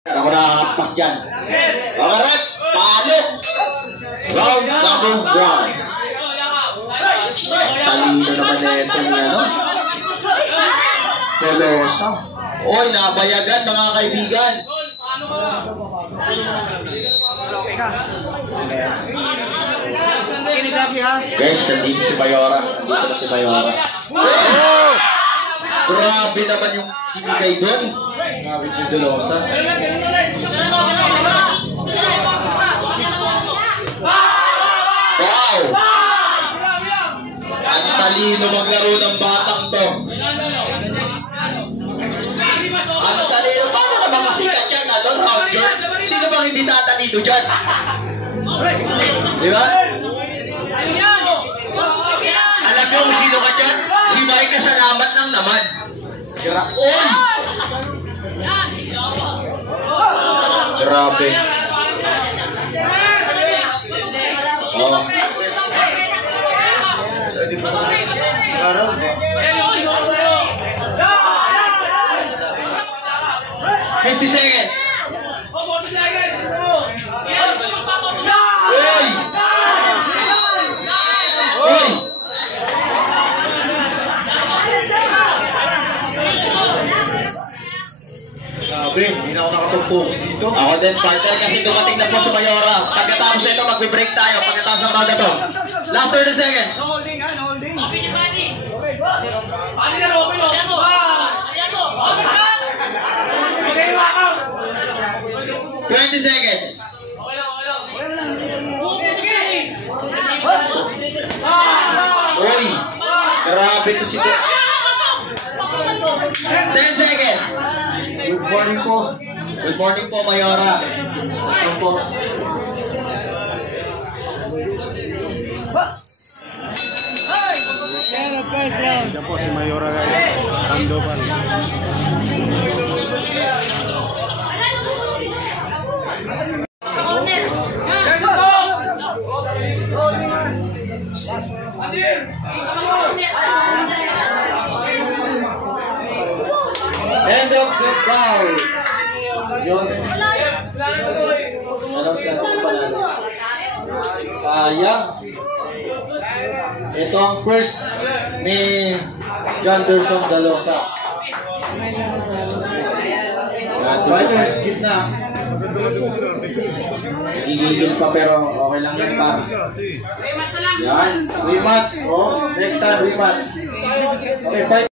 Ako nakakampas dyan. Pangarap, palo. Round number 1. Talino naman na ito niya, no? Tolosa. Oy, nabayagan mga kaibigan. Okay ka. Kinig lagi ha. Guys, nandito si Mayora. Nandito si Mayora. Grabe naman yung kinigay doon. Grabe si Tolosa. Wow! Ang talino maglaro ng batang to. Ang talino. Paano naman kasikat yan na doon? Sino bang hindi tatalino dyan? Di ba? Alam niyo kung sino ka dyan? Si Mike Kasalamat lang naman. Oy! Grabe. Oh. So, di ba? Araw. 50 seconds. Oy! Oy! Grabe, hindi na ako nakapag-focus dito. Ako din, partner, kasi dumating na po sa Mayora. Pagkatapos nito, mag-break tayo. Pagkatapos ng round na to. Last 30 seconds. No holding ha, no holding. Okay, Pani. Okay, go. Pani na, Robin. Ayan mo. Ayan mo. 20 seconds. Oy! Grabe to si 10 seconds. Good morning po. Good morning po, Mayora. Ano po? Yan po si Mayora guys. Sandoval. End of the call. Yun. Ano siya na panalo? Sayang. Ito ang first ni John Derson Dalosa. Fighters, gitna. Gigigil pa pero okay lang yan pa. Yan. Rematch. Oh, next time rematch. Okay, fight.